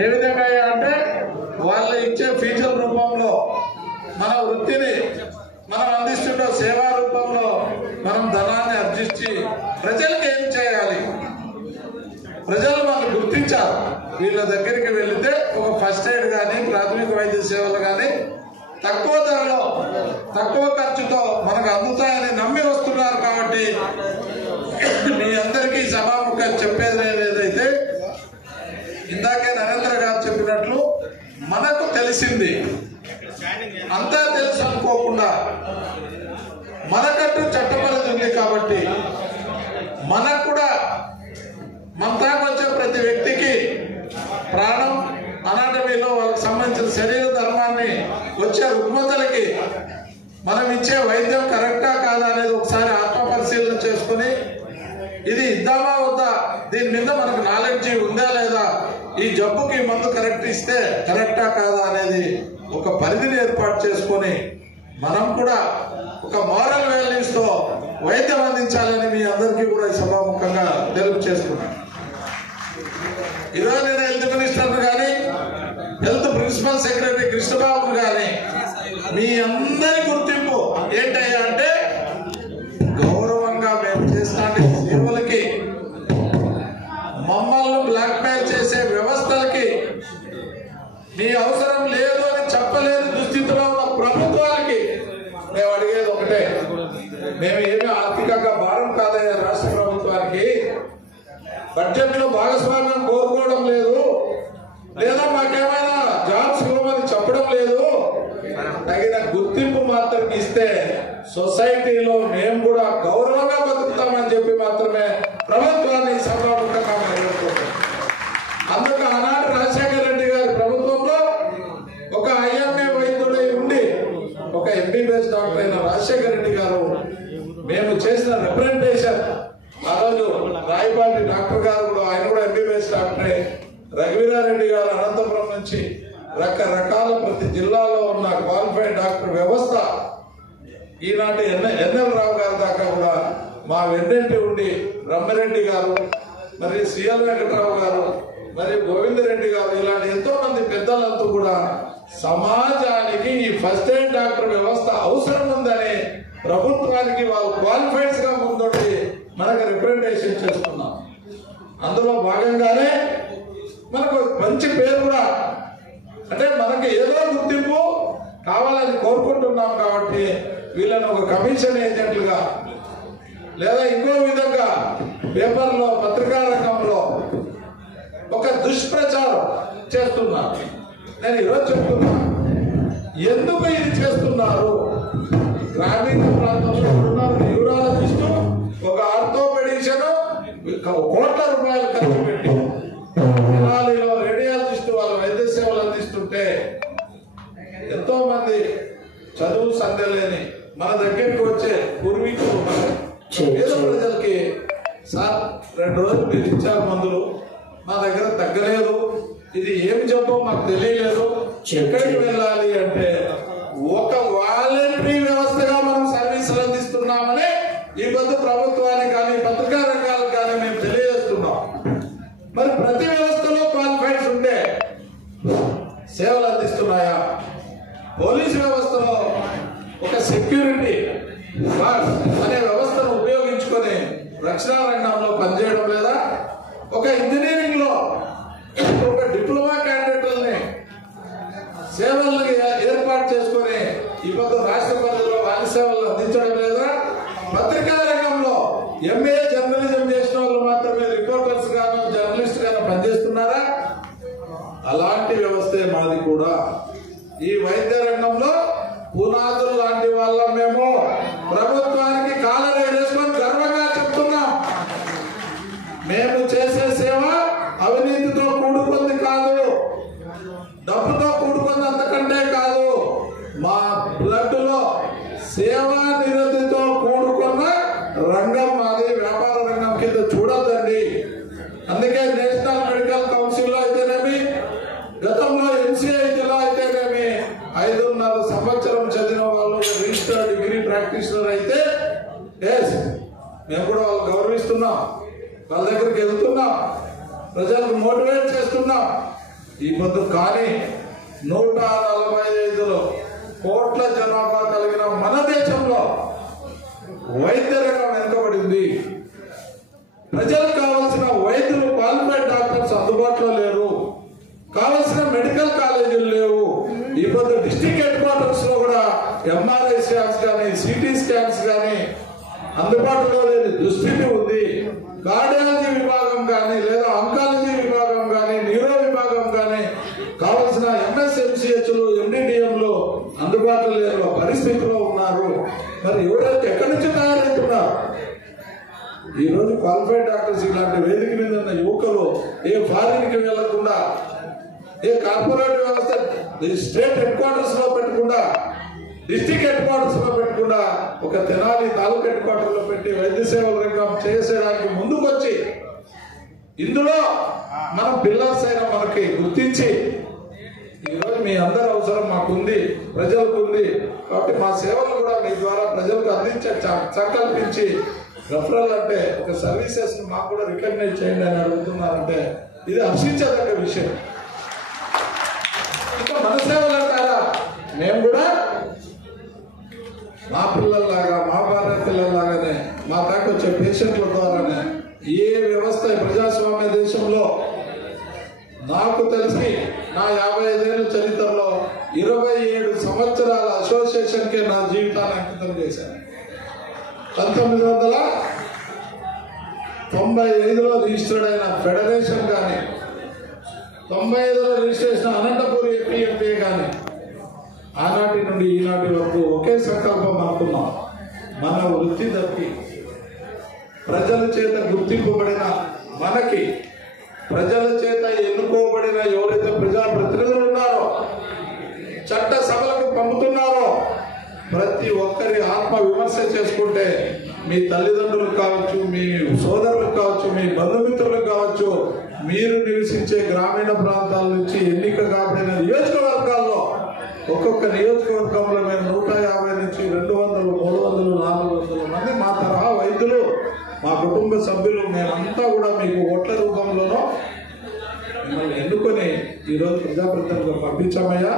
ఏ విధంగా అంటే వాళ్ళు ఇచ్చే ఫీచర్ రూపంలో మన వృత్తిని మనం అందిస్తున్న సేవా రూపంలో మనం ధనాన్ని ఆర్జించి ప్రజలకు ఏం చేయాలి, ప్రజలు మనం గుర్తించాలి. వీళ్ళ దగ్గరికి వెళితే ఒక ఫస్ట్ ఎయిడ్ కానీ ప్రాథమిక వైద్య సేవలు కానీ తక్కువ ధరలో తక్కువ ఖర్చుతో మనకు అందుతాయని నమ్మి వస్తున్నారు. కాబట్టి మీ అందరికీ సభాముఖంగా చెప్పేది ఏదైతే ఇందాకే నరేంద్ర గారు చెప్పినట్లు మనకు తెలిసింది అంతా తెలుసు అనుకోకుండా మనకంటూ చట్టపరిధి ఉంది. కాబట్టి మనకు కూడా మన దాకా వచ్చే ప్రతి వ్యక్తికి ప్రాణం అనాటమీలో వాళ్ళకి సంబంధించిన శరీర ధర్మాన్ని వచ్చే రుగ్మతలకి మనం ఇచ్చే వైద్యం కరెక్టా కాదా అనేది ఒకసారి ఆత్మ పరిశీలన చేసుకుని ఇది ఇద్దామా వద్దా, దీని మీద మనకు నాలెడ్జి ఉందా లేదా, ఈ జబ్బుకి మందు కరెక్ట్ ఇస్తే కరెక్టా కాదా అనేది ఒక పరిధిని ఏర్పాటు చేసుకొని మనం కూడా ఒక మోరల్ వాల్యూస్ తో వైద్యం అందించాలని మీ అందరికీ కూడా ఈ సభాముఖంగా తెలుపు చేసుకున్నాను. ఈరోజు నేను హెల్త్ మినిస్టర్ కానీ హెల్త్ ప్రిన్సిపల్ సెక్రటరీ కృష్ణబాబు కానీ మీ అందరి గుర్తింపు ఏంటయ్యా అంటే గౌరవంగా మేము చేస్తాండి సేవలకి మమ్మల్ని బ్లాక్ మెయిల్ చేసే వ్యవస్థలకి మీ అవసరం లేదు అని చెప్పలేని దుస్థితిలో ఉన్న ప్రభుత్వానికి మేము అడిగేది ఒకటే, మేము ఏమీ ఆర్థికంగా భారం కాదయ్యా రాష్ట్ర ప్రభుత్వానికి, బడ్జెట్ లో భాగస్వామ్యం కోరుకోవడం లేదు, లేదా మాకేమైనా జాబ్స్ ఇవ్వమని చెప్పడం లేదు, తగిన గుర్తింపు మాత్రం ఇస్తే సొసైటీలో మేము కూడా గౌరవంగా బతుకుతామని చెప్పి మాత్రమే ప్రభుత్వాన్ని సభాముఖంగా కోరుకుంటాం. అందుకు ఆనాడు రాజశేఖర రెడ్డి గారి ప్రభుత్వంలో ఒక ఐఎంఏ వైద్యుడై ఉండి ఒక ఎంబీబీఎస్ డాక్టర్ అయిన రాజశేఖర రెడ్డి గారు మేము చేసిన రిప్రజెంటేషన్, ఆ రోజు రాయపాటి డాక్టర్ గారు కూడా ఆయన కూడా ఎంబీబీఎస్ డాక్టరే, రఘువీరారెడ్డి గారు అనంతపురం నుంచి రకరకాల ప్రతి జిల్లాలో ఉన్న క్వాలిఫైడ్ డాక్టర్ వ్యవస్థ ఈనాటి ఎన్ఎల్ రావు గారి దాకా కూడా మా వెన్నంటి ఉండి బ్రహ్మరెడ్డి గారు, మరి సిఎల్ వెంకటరావు గారు, మరి గోవిందరెడ్డి గారు, ఇలాంటి ఎంతో మంది పెద్దలంతా కూడా సమాజానికి ఈ ఫస్ట్ ఎయిడ్ డాక్టర్ వ్యవస్థ అవసరం ఉందని ప్రభుత్వానికి వాళ్ళు క్వాలిఫైడ్స్ గా ముందుండి మనకు రిప్రజెంటేషన్ చేస్తున్నాం. అందులో భాగంగానే మనకు మంచి పేరు కూడా, అంటే మనకి ఏదో గుర్తింపు కావాలని కోరుకుంటున్నాం. కాబట్టి వీళ్ళని ఒక కమిషన్ ఏజెంట్లుగా లేదా ఇంకో విధంగా పేపర్లో పత్రికా రంగంలో ఒక దుష్ప్రచారం చేస్తున్నారు. నేను ఈరోజు చెప్తున్నా, ఎందుకు ఇది చేస్తున్నారు? గ్రామీణ ప్రాంతంలో ఉన్నారు న్యూరాలజిస్ట్, ఒక ఆర్థోపెడిషన్ కోట్ల రూపాయలు ఖర్చు పెట్టి తెనాలిలో రేడియాలజిస్ట్ వాళ్ళ వైద్య సేవలు అందిస్తుంటే ఎంతో మంది చదువు సంధ్యలేని మన దగ్గరికి వచ్చే పూర్వీకులు పేద ప్రజలకి సార్ 2 రోజులు మీరు ఇచ్చారు మందులు, మా దగ్గర తగ్గలేదు, ఇది ఏమి చెప్పో మాకు తెలియలేదు, ఎక్కడికి వెళ్ళాలి అంటే ఒక వాలంటరీ వ్యవస్థగా మనం సర్వీసులు అందిస్తున్నామని ఈ పొద్దు ప్రభుత్వానికి కానీ పత్రికా రంగాలకు కానీ మేము తెలియజేస్తున్నాం. మరి ప్రతి వ్యవస్థలో క్వాలిఫైడ్స్ ఉంటే సేవలు అందిస్తున్నాయా? పోలీసు వ్యవస్థలో ఒక సెక్యూరిటీ గార్డ్ అనే వ్యవస్థను ఉపయోగించుకొని రక్షణ రంగంలో పనిచేయడం లేదా? ఒక ఇంజనీరింగ్ లో ఒక డిప్లొమా క్యాండిడేట్లని సేవలను ఏర్పాటు చేసుకుని ఇప్పుడు రాష్ట్ర పరిధిలో వాళ్ళ సేవలు అందించడం లేదా? పత్రికా రంగంలో ఎంఏ జర్నలిజం చేసిన వాళ్ళు మాత్రమే రిపోర్టర్స్ గాను జర్నలిస్ట్ గాను పనిచేస్తున్నారా? అలాంటి వ్యవస్థే మాది కూడా. ఈ వైద్య రంగంలో పునాదులు లాంటి వాళ్ళ మేము ప్రభుత్వానికి కాలర్ వేసుకొని గర్వంగా చెప్తున్నాం, మేము చేసే సేవ అవినీతితో కూడుకుంది కాదు, డబ్బుతో కూడుకుంది అంతకంటే కాదు, మా బ్లడ్ లో సేవా నిరతితో కూడుకున్న రంగం మాది, వ్యాపార రంగం కింద చూడొద్దండి. అందుకే నేషనల్ మెడికల్ కౌన్సిల్ లో అయితేనేమి, గతంలో ఎన్సీఐటీలో అయితేనేమి 5.5 సంవత్సరం చదివిన వాళ్ళు రిజిస్టర్డ్ డిగ్రీ ప్రాక్టీషనర్ అయితే మేము కూడా వాళ్ళు గౌరవిస్తున్నాం, వాళ్ళ దగ్గరికి వెళ్తున్నాం, ప్రజలకు మోటివేట్ చేస్తున్నాం. ఈ పొద్దు కానీ 145 కోట్ల జనాభా కలిగిన మన దేశంలో వైద్య రంగం వెనుకబడింది. ప్రజలకు కావాల్సిన వైద్యులు, క్వాలిఫైడ్ డాక్టర్స్ అందుబాటులో లేరు. కావాల్సిన మెడికల్ కాలేజీలు లేవు. ఈ పొద్దు డిస్ట్రిక్ట్ హెడ్ క్వార్టర్స్ లో కూడా ఎంఆర్ఐ స్కాన్స్ కానీ, సిటీ స్కాన్స్ కానీ అందుబాటులో లేని దుస్థితి ఉంది. కార్డియాలజీ విభాగం కానీ, లేదా ఆంకాలజీ విభాగం కానీ, న్యూరో విభాగం కానీ కావలసిన ఎంఎస్ఎంసిహెచ్లు, ఎండిడిఎంలు అందుబాటులో లేని పరిస్థితిలో ఉన్నారు. మరి ఎవరైతే ఎక్కడి నుంచి తయారవుతున్నారు? ఈ రోజు క్వాలిఫైడ్ డాక్టర్స్ ఇలాంటి వేదిక మీద ఉన్న యువకులు ఏ ఫారిన్ కి వెళ్లకుండా, ఏ కార్పొరేట్ వ్యవస్థ స్టేట్ హెడ్ క్వార్టర్స్ లో పెట్టకుండా, డిస్ట్రిక్ట్ హెడ్ క్వార్టర్స్ లో పెట్టకుండా ఒక తెనాలి తాలూకా హెడ్ క్వార్టర్ లో పెట్టి వైద్య సేవల రంగం చేసేయడానికి ముందుకొచ్చి ఇందులో మన పిల్లర్స్ అయిన మనకి గుర్తించి ఈరోజు మీ అందరి అవసరం మాకుంది, ప్రజలకు ఉంది. కాబట్టి మా సేవలు కూడా మీ ద్వారా ప్రజలకు అందించే సంకల్పించి రెఫరల్ అంటే ఒక సర్వీసెస్ మాకు కూడా రికగ్నైజ్ చేయండి అని అడుగుతున్నారంటే ఇది హర్షించదగ్గ విషయం. ఇంకా మన సేవలు అంటారా? మేము కూడా మా పిల్లల్లాగా, మా భార్య పిల్లల్లాగానే, మా దాకా వచ్చే పేషెంట్ల ద్వారానే ఏ వ్యవస్థ ప్రజాస్వామ్య దేశంలో నాకు తెలిసి నా 55 ఏళ్ళ చరిత్రలో 27 సంవత్సరాల అసోసియేషన్కే నా జీవితాన్ని అంకితం చేశాను. 1995లో రిజిస్టర్డ్ అయిన ఫెడరేషన్ కానీ, 95లో రిజిస్ట్రేషన్ అనంతపూర్ ఎంపీ కానీ, ఆనాటి నుండి ఈనాటి వరకు ఒకే సంకల్పం అనుకున్నాం. మన వృత్తి తప్పి ప్రజల చేత గుర్తింపబడిన మనకి, ప్రజల చేత ఎన్నుకోబడిన ఎవరైతే ప్రజాప్రతినిధులు ఉన్నారో, చట్ట సభలకు పంపుతున్నారో, ప్రతి ఒక్కరి ఆత్మ విమర్శ చేసుకుంటే మీ తల్లిదండ్రులకు కావచ్చు, మీ సోదరులకు కావచ్చు, మీ బంధుమిత్రులకు కావచ్చు, మీరు నివసించే గ్రామీణ ప్రాంతాల నుంచి ఎన్నిక కాబడిన నియోజకవర్గాల్లో ఒక్కొక్క నియోజకవర్గంలో మేము 150 నుంచి 200, 300, 400 మంది మా తరహా వైద్యులు, మా కుటుంబ సభ్యులు మేమంతా కూడా మీకు ఓట్ల రూపంలోనో మిమ్మల్ని ఎన్నుకొని ఈరోజు ప్రజాప్రతినిధులకు పంపించామయ్యా.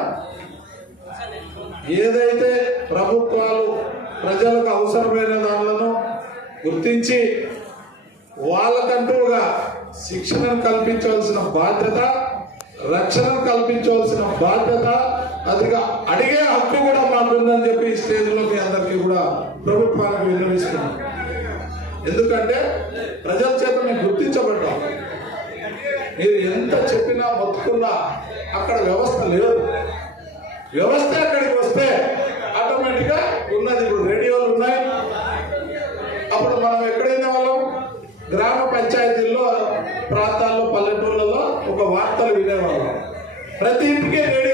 ఏదైతే ప్రభుత్వాలు ప్రజలకు అవసరమైన దానిలను గుర్తించి వాళ్ళకంటూగా శిక్షణను కల్పించవలసిన బాధ్యత, రక్షణను కల్పించవలసిన బాధ్యత, అదిగా అడిగే హక్కు కూడా మాకుందని చెప్పి ఈ స్టేజ్లో మీ అందరికీ కూడా ప్రభుత్వానికి విన్నవిస్తున్నాం. ఎందుకంటే ప్రజల చేత మేము గుర్తించబడ్డాం. మీరు ఎంత చెప్పినా మొత్తుకున్నా అక్కడ వ్యవస్థ లేదు. వ్యవస్థ అక్కడికి వస్తే ఆటోమేటిక్గా ఉన్నది. ఇప్పుడు రేడియోలు ఉన్నాయి. అప్పుడు మనం ఎక్కడైనా వాళ్ళం గ్రామ పంచాయతీల్లో, ప్రాంతాల్లో, పల్లెటూళ్ళలో ఒక వార్తలు వినేవాళ్ళం. ప్రతి ఇంటికి రేడియో